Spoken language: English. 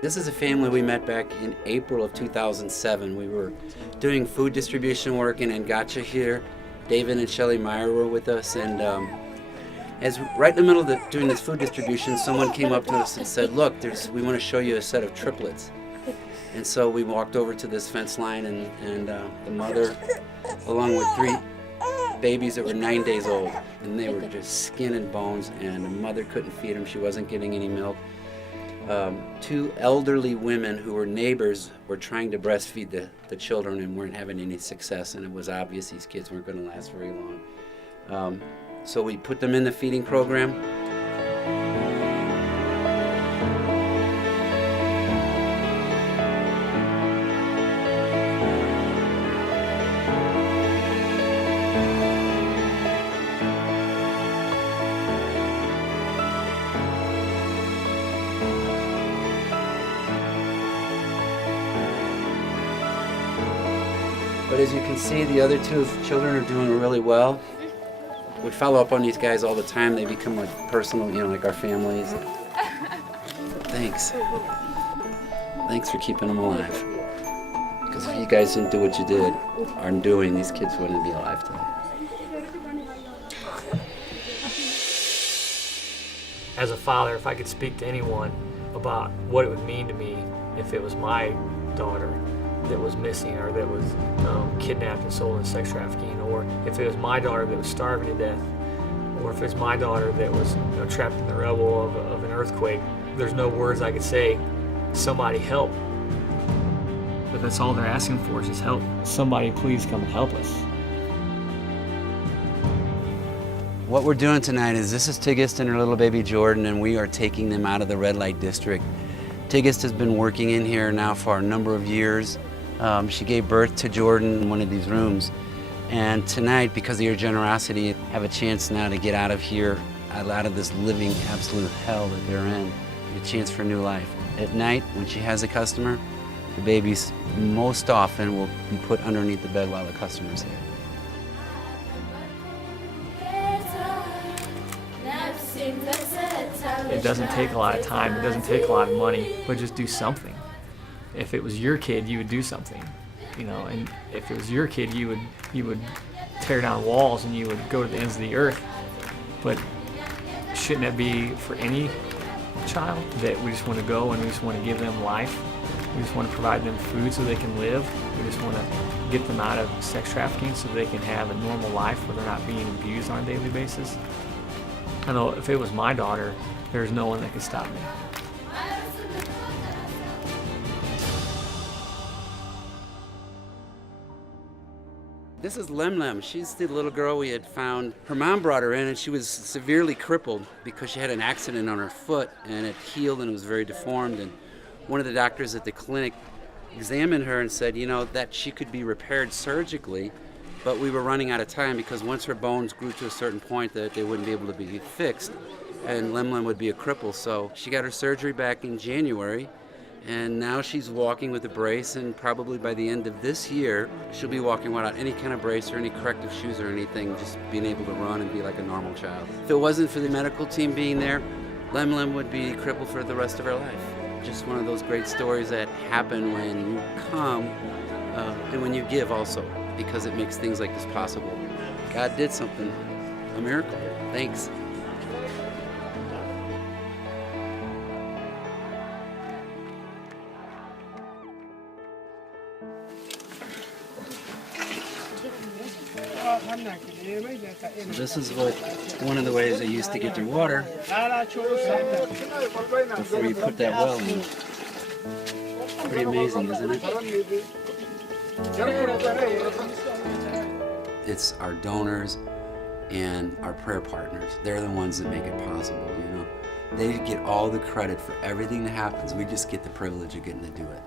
This is a family we met back in April of 2007. We were doing food distribution work in Ngacha here. David and Shelley Meyer were with us, and as right in the middle of doing this food distribution, someone came up to us and said, look, we want to show you a set of triplets. And so we walked over to this fence line, and the mother, along with 3 babies that were 9 days old, and they were just skin and bones, and the mother couldn't feed them. She wasn't getting any milk. 2 elderly women who were neighbors were trying to breastfeed the children and weren't having any success, and it was obvious these kids weren't going to last very long. So we put them in the feeding program. But as you can see, the other 2 children are doing really well. We follow up on these guys all the time. They become like personal, like our families. Thanks. Thanks for keeping them alive. Because if you guys didn't do what you did, are doing, these kids wouldn't be alive today. As a father, if I could speak to anyone about what it would mean to me if it was my daughter that was missing, or that was kidnapped and sold in sex trafficking, or if it was my daughter that was starving to death, or if it's my daughter that was trapped in the rubble of an earthquake, there's no words I could say. Somebody help. But that's all they're asking for is just help. Somebody please come and help us. What we're doing tonight is, this is Tigist and her little baby Jordan, and we are taking them out of the red light district. Tigist has been working in here now for a number of years. She gave birth to Jordan in one of these rooms. And tonight, because of your generosity, have a chance now to get out of here, out of this living absolute hell that they're in, a chance for a new life. At night, when she has a customer, the babies most often will be put underneath the bed while the customer's here. It doesn't take a lot of time, it doesn't take a lot of money, but just do something. If it was your kid, you would do something, and if it was your kid, you would tear down walls and you would go to the ends of the earth. But shouldn't it be for any child that we just want to go and we just want to give them life? We just want to provide them food so they can live. We just want to get them out of sex trafficking so they can have a normal life where they're not being abused on a daily basis. I know if it was my daughter, there's no one that could stop me. This is Lemlem. She's the little girl we had found. Her mom brought her in, and she was severely crippled because she had an accident on her foot, and it healed and it was very deformed. And one of the doctors at the clinic examined her and said, that she could be repaired surgically, but we were running out of time because once her bones grew to a certain point that they wouldn't be able to be fixed, and Lemlem would be a cripple. So she got her surgery back in January, and now she's walking with a brace, and probably by the end of this year, she'll be walking without any kind of brace or any corrective shoes or anything, just being able to run and be like a normal child. If it wasn't for the medical team being there, Lemlem would be crippled for the rest of her life. Just one of those great stories that happen when you come and when you give also, because it makes things like this possible. God did something, a miracle. Thanks. So this is one of the ways they used to get their water before you put that well in. Pretty amazing, isn't it? It's our donors and our prayer partners. They're the ones that make it possible, They get all the credit for everything that happens. We just get the privilege of getting to do it.